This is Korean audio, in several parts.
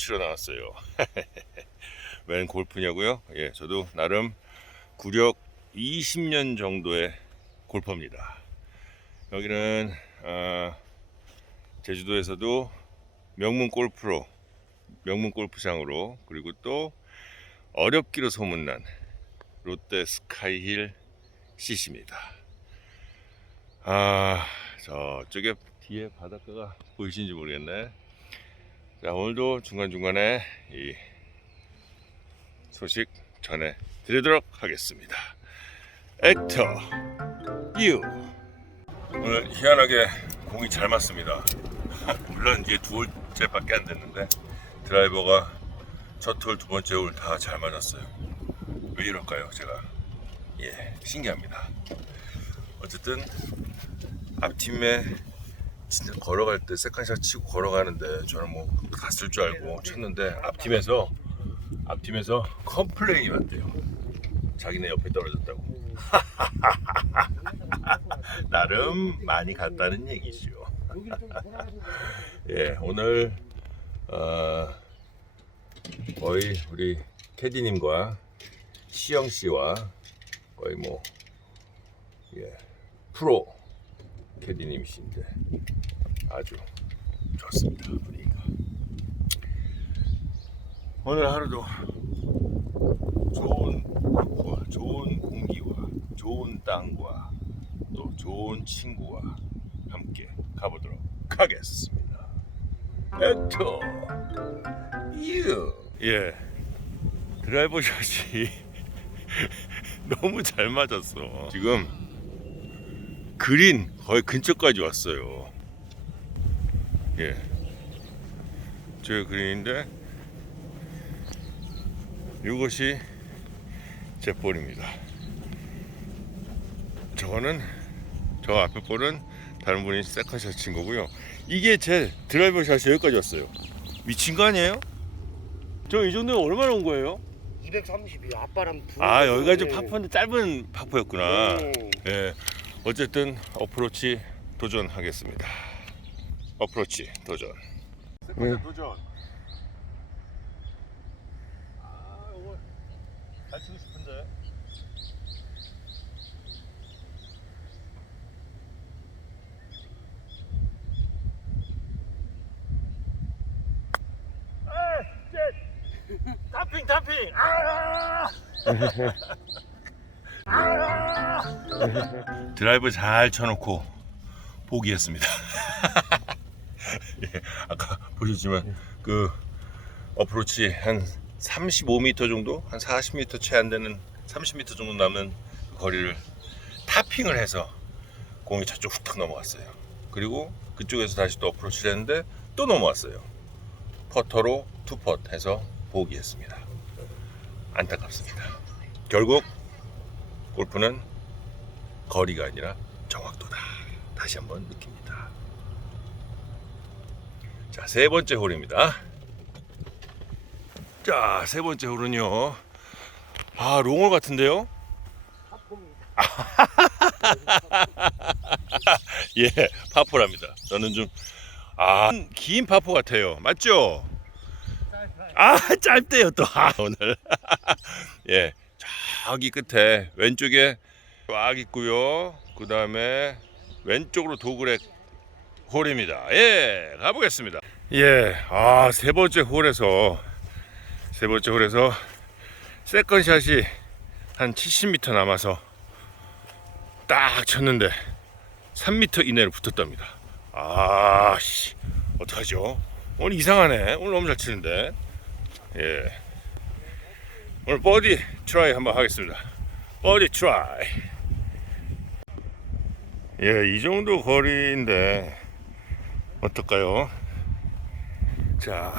치러 나왔어요. 웬 골프냐고요? 예, 저도 나름 구력 20년 정도의 골퍼입니다. 여기는 아, 제주도에서도 명문 골프로 명문 골프장으로 그리고 또 어렵기로 소문난 롯데 스카이힐 CC입니다. 아, 저쪽에 뒤에 바닷가가 보이신지 모르겠네. 자, 오늘도 중간중간에 이 소식 전해 드리도록 하겠습니다. 액터 유 오늘 희한하게 공이 잘 맞습니다. 물론 이게 두 홀째밖에 안 됐는데 드라이버가 첫 홀, 두 번째 홀 다 잘 맞았어요. 왜 이럴까요, 제가? 예, 신기합니다. 어쨌든 앞팀에 진짜 걸어갈 때 세컨샷 치고 걸어가는데 저는 뭐 갔을 줄 알고 쳤는데 앞팀에서 앞팀에서 컴플레인이 왔대요. 자기네 옆에 떨어졌다고. 나름 많이 갔다는 얘기죠. 예, 오늘 어, 거의 우리 캐디님과 시영 씨와 거의 뭐 예, 프로 캐디님이신데 아주 좋습니다 분위기가. 오늘 하루도 좋은 골프와 좋은 공기와 좋은 땅과 또 좋은 친구와 함께 가보도록 하겠습니다. 액터 유. 예. 드라이버 샷이 너무 잘 맞았어. 지금 그린 거의 근처까지 왔어요. 예. 저 그린인데 이것이 제 볼입니다. 저거는 저 앞에 볼은 다른 분이 세컨샷 친 거고요. 이게 제 드라이버 샷이 여기까지 왔어요. 미친 거 아니에요? 저 이 정도면 얼마나 온 거예요? 230이 앞바람 부. 아 여기가 좀 파포인데 짧은 파포였구나. 오. 예. 어쨌든 어프로치 도전하겠습니다. 어프로치 도전. 세컨샷 도전. 아 이거 잘 치고 싶은데. 탑핑 탑핑 아! 드라이브 잘 쳐놓고 포기했습니다. 예, 아까 보셨지만 그 어프로치 한 35m 정도, 한 40m 채 안 되는 30m 정도 남는 그 거리를 타핑을 해서 공이 저쪽 훅 넘어갔어요. 그리고 그쪽에서 다시 또 어프로치를 했는데 또 넘어왔어요. 퍼터로 투펫 해서 보기했습니다. 안타깝습니다. 결국 골프는 거리가 아니라 정확도다. 다시 한번 느낍니다. 자, 세 번째 홀입니다. 자, 세 번째 홀은요. 아, 롱홀 같은데요? 예, 파포랍니다. 저는 좀, 아, 긴 파포 같아요. 맞죠? 아, 짧대요, 또. 아, 오늘. 예, 저기 끝에 왼쪽에 꽉 있고요. 그 다음에 왼쪽으로 도그렉 홀입니다. 예, 가보겠습니다. 예, 아, 세 번째 홀에서, 세 번째 홀에서 세컨샷이 한 70m 남아서 딱 쳤는데 3m 이내로 붙었답니다. 아, 씨, 어떡하죠? 오늘 이상하네. 오늘 너무 잘 치는데. 예. 오늘 버디 트라이 한번 하겠습니다. 버디 트라이. 예, 이 정도 거리인데 어떨까요? 자,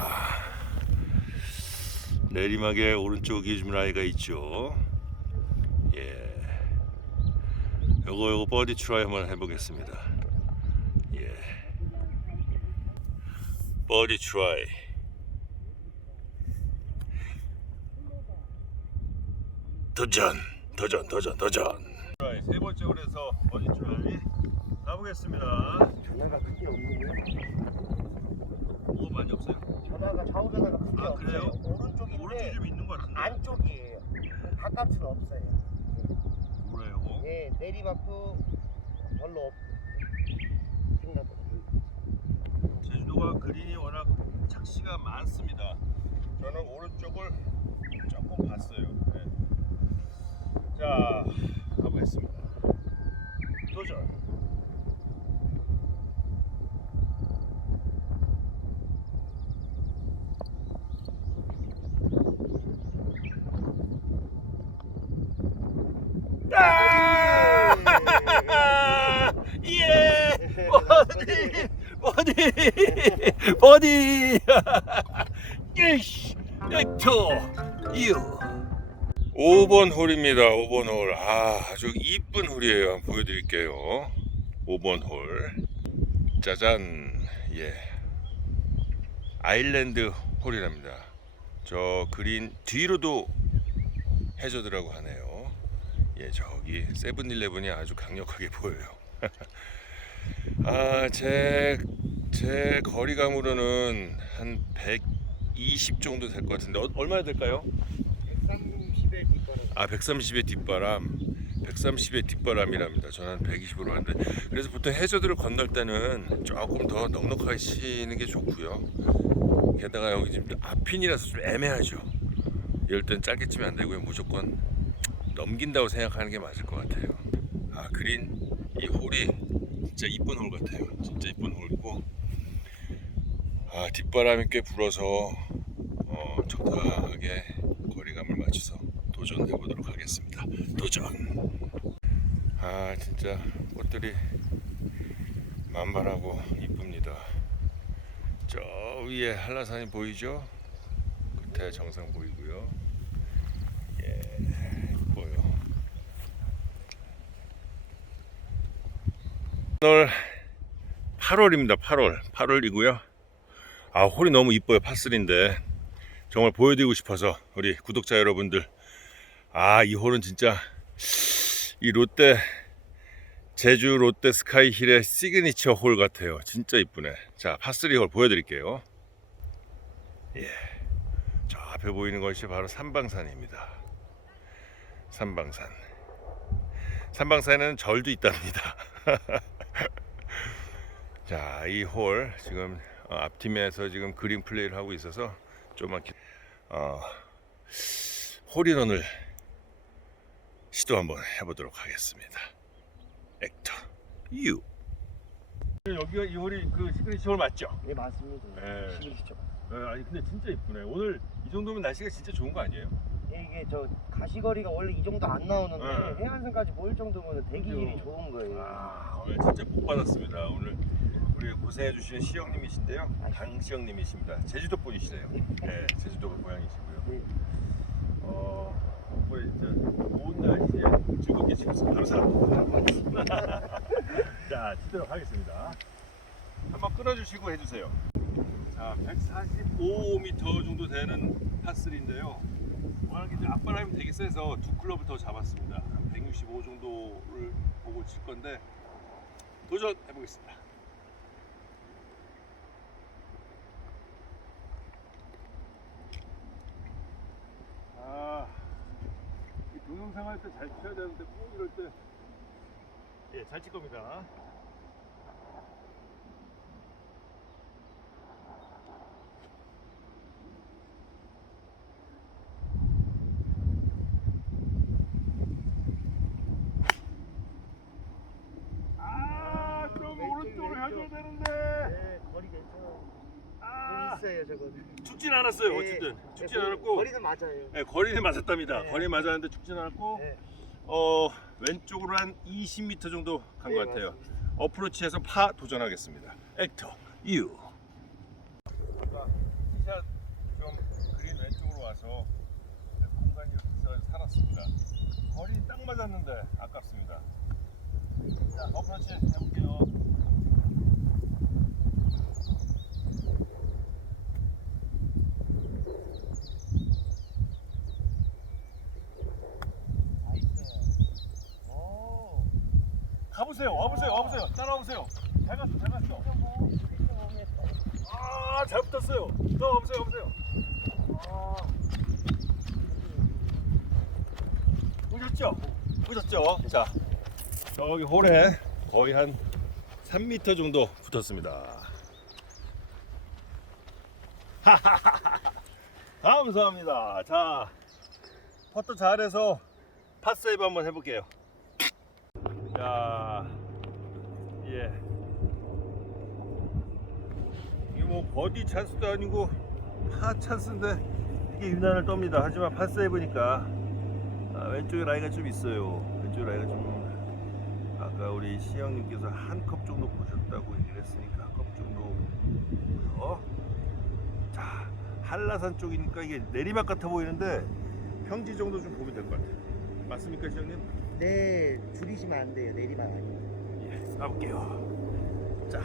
내리막에 오른쪽 기준 라이가 있죠. 예, 요거 요거 버디 트라이 한번 해보겠습니다. 예, 버디 트라이. 도전, 도전, 도전, 도전. 세 번째 홀에서 버디 트라이 가보겠습니다. 전화가 그게 없는데. 뭐 많이 없어요? 전화가 좌우 변화가 크게 아, 없어요. 그래요? 오른쪽인데 오른쪽이 좀 있는 것 같은데. 안쪽이에요. 바깥은 없어요. 그래요. 예, 내리막도 별로 없고 제주도가 그린이 워낙 착시가 많습니다. 저는 오른쪽을 조금 봤어요. 네. 자, 가보겠습니다. 도전. 아! 예! 버디! 버디! 버디! 예시! 엑토! 유! 5번 홀입니다. 5번 홀. 아, 아주 이쁜 홀이에요. 한번 보여드릴게요. 5번 홀. 짜잔. 예. 아일랜드 홀이랍니다. 저 그린 뒤로도 해저드라고 하네요. 예, 저기 세븐일레븐이 아주 강력하게 보여요. 아, 제, 제 거리감으로는 한 120 정도 될 것 같은데 어, 얼마나 될까요? 130에 뒷바람. 아, 130의 뒷바람. 130의 뒷바람이랍니다. 저는 한 120으로 하는데 그래서 보통 해저드를 건널 때는 조금 더 넉넉하게 치는 게 좋고요. 게다가 여기 지금 앞핀이라서 좀 애매하죠. 이럴 땐 짧게 치면 안 되고요. 무조건 넘긴다고 생각하는 게 맞을 것 같아요. 아 그린 이 홀이 진짜 이쁜 홀 같아요. 진짜 이쁜 홀이고 아 뒷바람이 꽤 불어서 어, 적당하게 거리감을 맞춰서 도전해 보도록 하겠습니다. 도전. 아 진짜 꽃들이 만발하고 이쁩니다. 저 위에 한라산이 보이죠? 끝에 정상 보이고요. 예, 이뻐요. 오늘 8월입니다. 8월. 8월이고요. 아, 홀이 너무 이뻐요. 파슬인데 정말 보여드리고 싶어서 우리 구독자 여러분들 아, 이 홀은 진짜 이 롯데 제주 롯데 스카이힐의 시그니처 홀 같아요. 진짜 이쁘네. 자, 파3 홀 보여드릴게요. 예. 저 앞에 보이는 것이 바로 삼방산입니다. 삼방산. 삼방산에는 절도 있답니다. 자, 이 홀 지금 어, 앞팀에서 지금 그린 플레이를 하고 있어서 좀만 기... 어, 홀인원을 시도 한번 해보도록 하겠습니다. 액터 유. 여기가 이 홀이 그 시그니처 홀 맞죠? 예, 맞습니다. 예. 시기시죠. 아니 근데 진짜 이쁘네. 오늘 이 정도면 날씨가 진짜 좋은 거 아니에요? 예, 이게 저 가시거리가 원래 이 정도 안 나오는데 네. 해안선까지 보일 정도면 대기질이 그죠. 좋은 거예요. 아 오늘 진짜 복 받았습니다. 오늘 우리 고생해 주시는 시영님이신데요. 강시영님이십니다. 제주도 분이시네요. 네, 제주도가 고향이시고요. 네. 어, 우리 이제 좋은 날씨에 즐겁게 지내서 감사합니다. 자, 치도록 하겠습니다. 한번 끊어주시고 해주세요. 자, 145m 정도 되는 파3인데요. 워낙 이제 앞바람이 되게 세서 두 클럽을 더 잡았습니다. 한165 정도를 보고 칠 건데 도전해 보겠습니다. 때잘 쳐야 되는데 꼭 이럴 때 예, 잘 칠 겁니다. 아, 좀 오른쪽으로. 해줘야 되는데. 네, 거리 괜찮아요. 아, 좀 있어요, 저거. 죽진 않았어요. 네. 어쨌든 네, 죽진 거리- 않았고. 거리는 맞아요. 네, 거리는 맞았답니다. 네. 거리 맞았는데 죽진 않았고 네. 어 왼쪽으로 한 20m 정도 간것 네, 같아요. 맞습니다. 어프로치에서 파 도전하겠습니다. 액터 유. 티샷 좀 그린 왼쪽으로 와서 공간이 이렇게 살았습니다. 거리 딱 맞았는데 아깝습니다. 자 어프로치. 나이스. 오. 가보세요. 와보세요. 와보세요. 따라오세요. 잘 갔어. 잘 갔어. 아 아, 잘 붙었어요. 또 가보세요, 가보세요. 아. 보셨죠? 보셨죠? 자, 저기 홀에 거의 한 3m 정도 붙었습니다. 감사합니다. 자, 퍼터 잘해서 파세이브 한번 해볼게요. 자, 예. 이게 뭐 버디 찬스도 아니고 파 찬스인데 이게 유난을 떱니다. 하지만 파 세이브니까 아, 왼쪽에 라이가 좀 있어요. 왼쪽 라이가 좀 아까 우리 시영님께서 한 컵 정도 보셨다고 얘기를 했으니까 한 컵 정도 보고요. 자, 한라산 쪽이니까 이게 내리막 같아 보이는데 평지 정도 좀 보면 될 것 같아요. 맞습니까, 시영님? 네, 줄이시면 안 돼요. 내리막 아니에요. 예, 가볼게요. 자.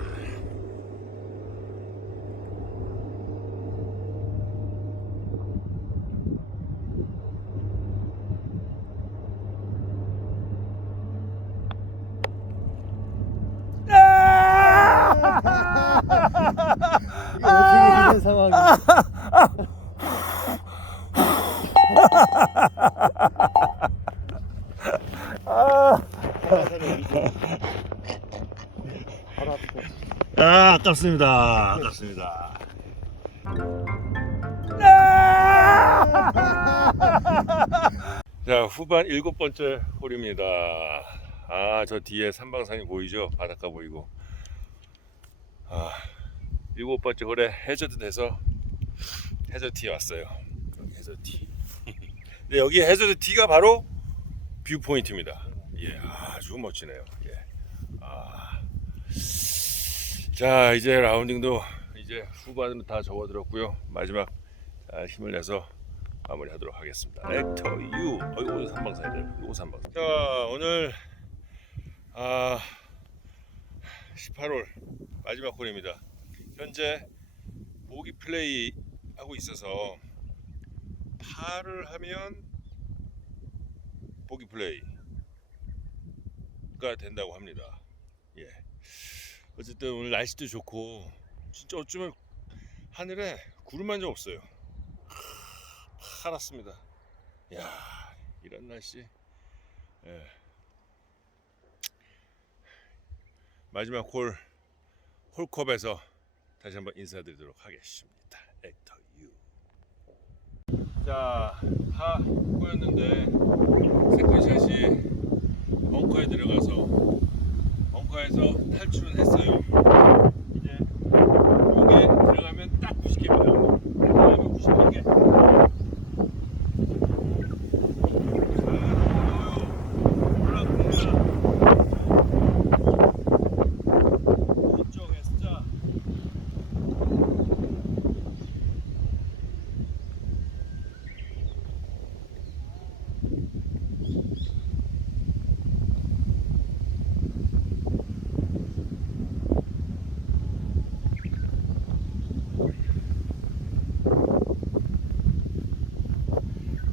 어떻게 되는 상황이? 바로 앞에. 아, 아깝습니다. 아깝습니다. 자, 후반 일곱 번째 홀입니다. 아, 저 뒤에 산방산이 보이죠? 바닷가 보이고. 아, 일곱 번째 홀에 해저드 돼서 해저드티에 왔어요. 여기 해저드티. 근데 여기 해저드티가 바로 뷰 포인트입니다. 예, 아주 멋지네요. 예. 아. 자 이제 라운딩도 이제 후반으로 다 접어들었고요. 마지막 잘 힘을 내서 마무리하도록 하겠습니다. 렉터 U. 어이구 삼방사이들 이거 삼방사 자 오늘 아 18홀 마지막 홀입니다. 현재 보기 플레이 하고 있어서 파를 하면 보기 플레이가 된다고 합니다. 예. 어쨌든 오늘 날씨도 좋고 진짜 어쩌면 하늘에 구름 한점 없어요. 파랗습니다. 야 이런 날씨. 예. 마지막 홀 홀컵에서 다시 한번 인사드리도록 하겠습니다. 액터 유. 자, 파 꼬였는데 세컨샷이 벙커에 들어가서 벙커에서 탈출은 했어요. 이제 여기에 들어가면 딱 90개입니다. 들어가면 90개.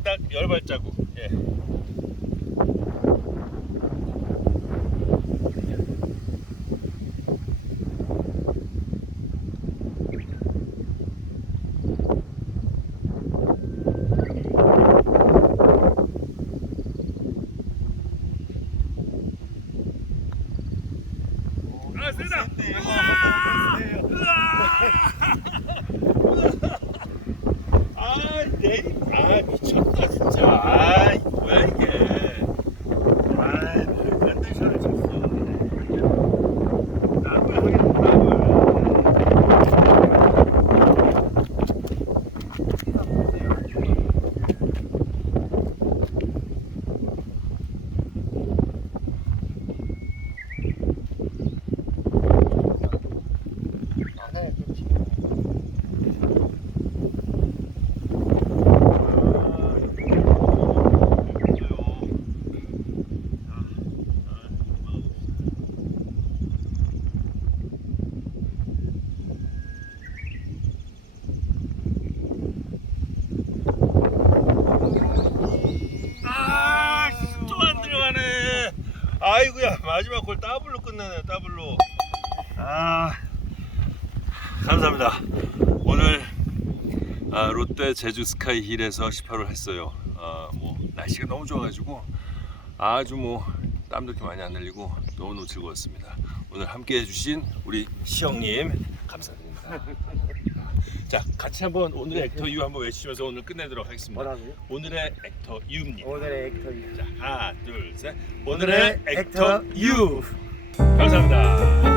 딱 열 발자국. 예. 아, 세다. 아, 내리, 아, 미쳤다, 진짜. 아, 뭐야, 이게. 아, 말도 안 되는 소리 쳤어. 나무야, 하겠다, 나무야. 아, 좀 지금. 아, 또 안 들어가네. 아이고야, 마지막 골 더블로 끝내네, 더블로. 아, 감사합니다. 오늘 제주 스카이 힐에서 18홀 했어요. 아, 뭐 날씨가 너무 좋아가지고 아주 뭐 땀도 이렇게 많이 안 흘리고 너무너무 즐거웠습니다. 오늘 함께 해주신 우리 시영님 감사드립니다. 자 같이 한번 오늘의 액터 유 한번 외치면서 오늘 끝내도록 하겠습니다. 뭐라고요? 오늘의 액터 유입니다. 오늘의 액터 유. 자 하나 둘 셋. 오늘의 액터 유. 감사합니다.